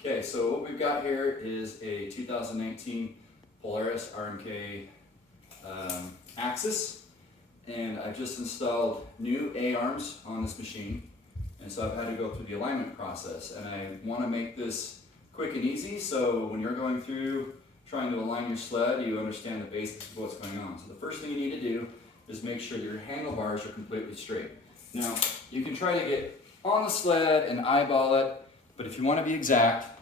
Okay, so what we've got here is a 2019 Polaris RMK Axys, and I've just installed new A-arms on this machine, and so I've had to go through the alignment process, and I want to make this quick and easy so when you're going through trying to align your sled, you understand the basics of what's going on. So the first thing you need to do is make sure your handlebars are completely straight. Now, you can try to get on the sled and eyeball it, but if you want to be exact,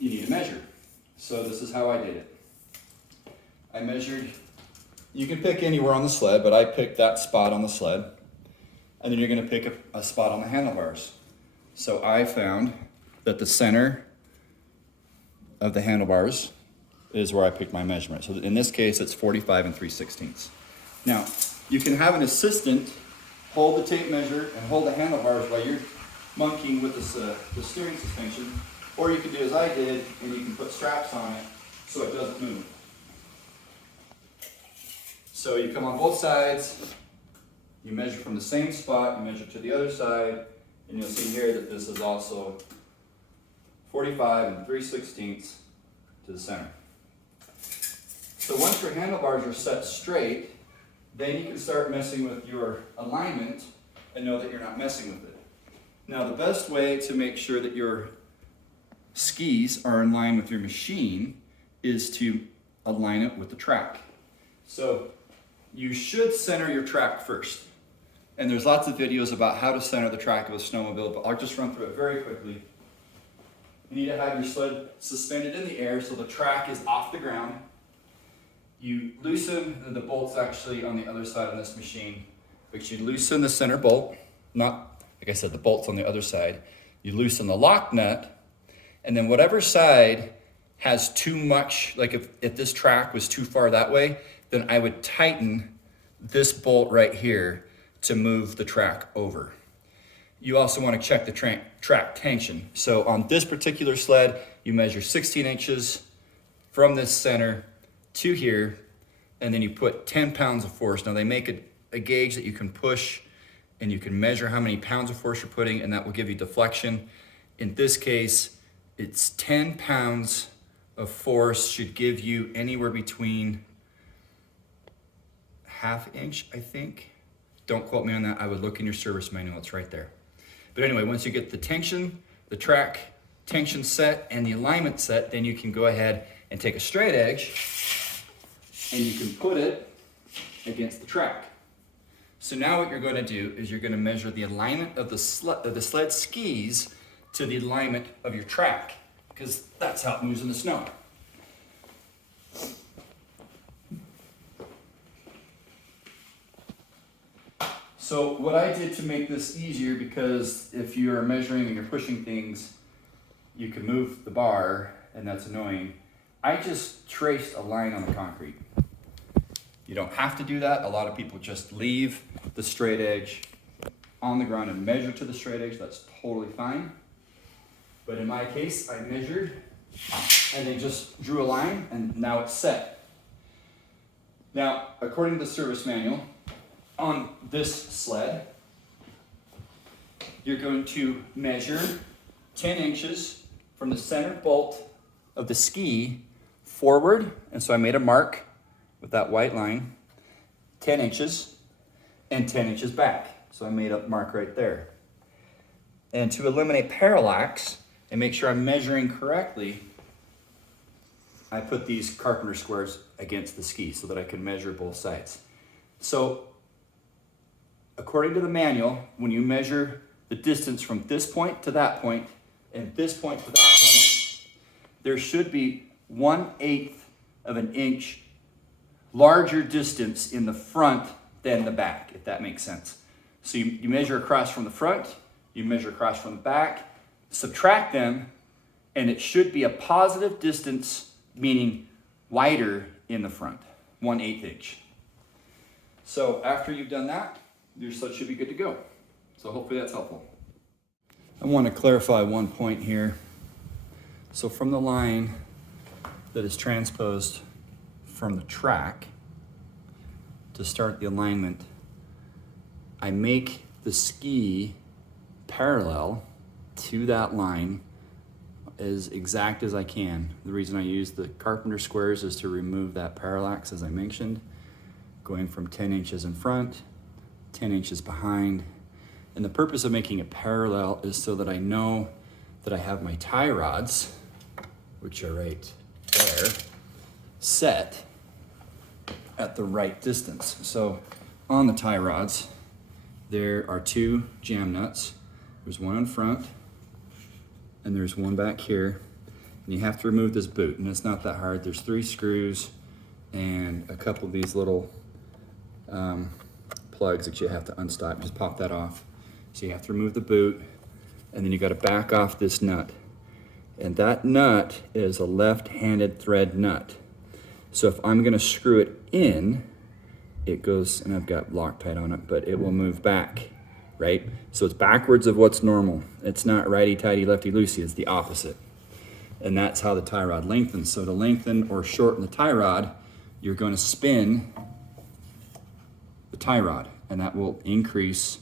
you need to measure. So this is how I did it. I measured, you can pick anywhere on the sled, but I picked that spot on the sled. And then you're going to pick a spot on the handlebars. So I found that the center of the handlebars is where I picked my measurement. So in this case, it's 45 3/16. Now, you can have an assistant hold the tape measure and hold the handlebars while you're monkeying with the steering suspension, or you can do as I did, and you can put straps on it so it doesn't move. So you come on both sides, you measure from the same spot, you measure to the other side, and you'll see here that this is also 45 3/16 to the center. So once your handlebars are set straight, then you can start messing with your alignment and know that you're not messing with it. Now, the best way to make sure that your skis are in line with your machine is to align it with the track. So you should center your track first. And there's lots of videos about how to center the track of a snowmobile, but I'll just run through it very quickly. You need to have your sled suspended in the air so the track is off the ground. You loosen the bolts actually on the other side of this machine, but you loosen the center bolt, not, like I said, the bolt's on the other side. You loosen the lock nut, and then whatever side has too much, like if this track was too far that way, then I would tighten this bolt right here to move the track over. You also want to check the track tension. So on this particular sled, you measure 16 inches from this center to here, and then you put 10 pounds of force. Now they make a gauge that you can push, and you can measure how many pounds of force you're putting, and that will give you deflection. In this case, it's 10 pounds of force should give you anywhere between ½ inch, I think. Don't quote me on that. I would look in your service manual, it's right there. But anyway, once you get the tension, the track tension set, and the alignment set, then you can go ahead and take a straight edge, and you can put it against the track. So now what you're going to do is you're going to measure the alignment of the sled skis to the alignment of your track, because that's how it moves in the snow. So what I did to make this easier, because if you're measuring and you're pushing things, you can move the bar, and that's annoying. I just traced a line on the concrete. You don't have to do that. A lot of people just leave the straight edge on the ground and measure to the straight edge. That's totally fine. But in my case, I measured and then just drew a line, and now it's set. Now, according to the service manual, on this sled, you're going to measure 10 inches from the center bolt of the ski forward, and so I made a mark with that white line, 10 inches, and 10 inches back. So I made a mark right there. And to eliminate parallax and make sure I'm measuring correctly, I put these carpenter squares against the ski so that I can measure both sides. So according to the manual, when you measure the distance from this point to that point and this point to that point, there should be 1/8 of an inch larger distance in the front than the back, if that makes sense. So you measure across from the front, you measure across from the back, subtract them, and it should be a positive distance, meaning wider in the front, 1/8 inch. So after you've done that, your sled should be good to go. So hopefully that's helpful. I want to clarify one point here. So from the line that is transposed from the track to start the alignment, I make the ski parallel to that line as exact as I can. The reason I use the carpenter squares is to remove that parallax, as I mentioned, going from 10 inches in front, 10 inches behind. And the purpose of making it parallel is so that I know that I have my tie rods, which are right there, set at the right distance. So on the tie rods, there are 2 jam nuts. There's one in front and there's one back here. And you have to remove this boot, and it's not that hard. There's 3 screws and a couple of these little plugs that you have to unstop. Just pop that off. So you have to remove the boot, and then you got to back off this nut. And that nut is a left-handed thread nut. So if I'm gonna screw it in, it goes, and I've got Loctite on it, but it will move back, right? So it's backwards of what's normal. It's not righty-tighty, lefty-loosey, it's the opposite. And that's how the tie rod lengthens. So to lengthen or shorten the tie rod, you're gonna spin the tie rod, and that will increase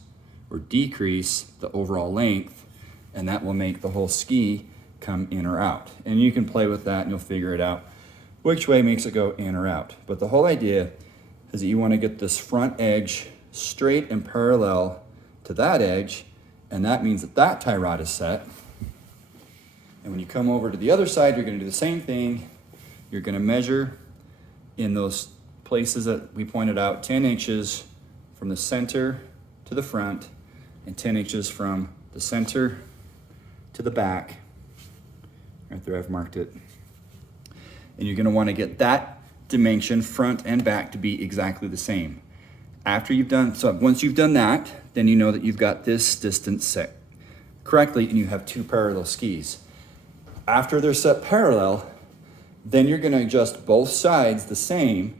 or decrease the overall length, and that will make the whole ski come in or out. And you can play with that and you'll figure it out which way makes it go in or out. But the whole idea is that you want to get this front edge straight and parallel to that edge, and that means that that tie rod is set. And when you come over to the other side, you're going to do the same thing. You're going to measure in those places that we pointed out, 10 inches from the center to the front and 10 inches from the center to the back. Right there, I've marked it. And you're going to want to get that dimension, front and back, to be exactly the same. After you've done, so once you've done that, then you know that you've got this distance set correctly and you have 2 parallel skis. After they're set parallel, then you're going to adjust both sides the same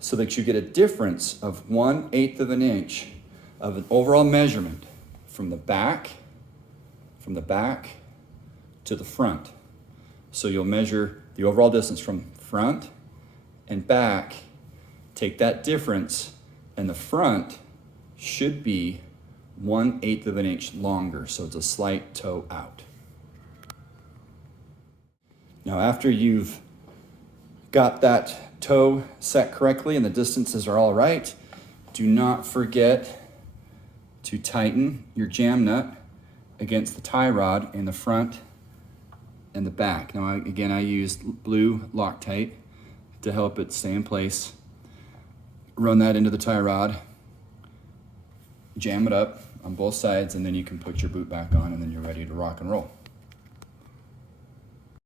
so that you get a difference of 1/8 of an inch of an overall measurement from the back to the front. So you'll measure the overall distance from front and back, take that difference, and the front should be 1/8 of an inch longer, so it's a slight toe out. Now after you've got that toe set correctly and the distances are all right, do not forget to tighten your jam nut against the tie rod in the front and the back. Now again, I used blue Loctite to help it stay in place. Run that into the tie rod, jam it up on both sides, and then you can put your boot back on and then you're ready to rock and roll.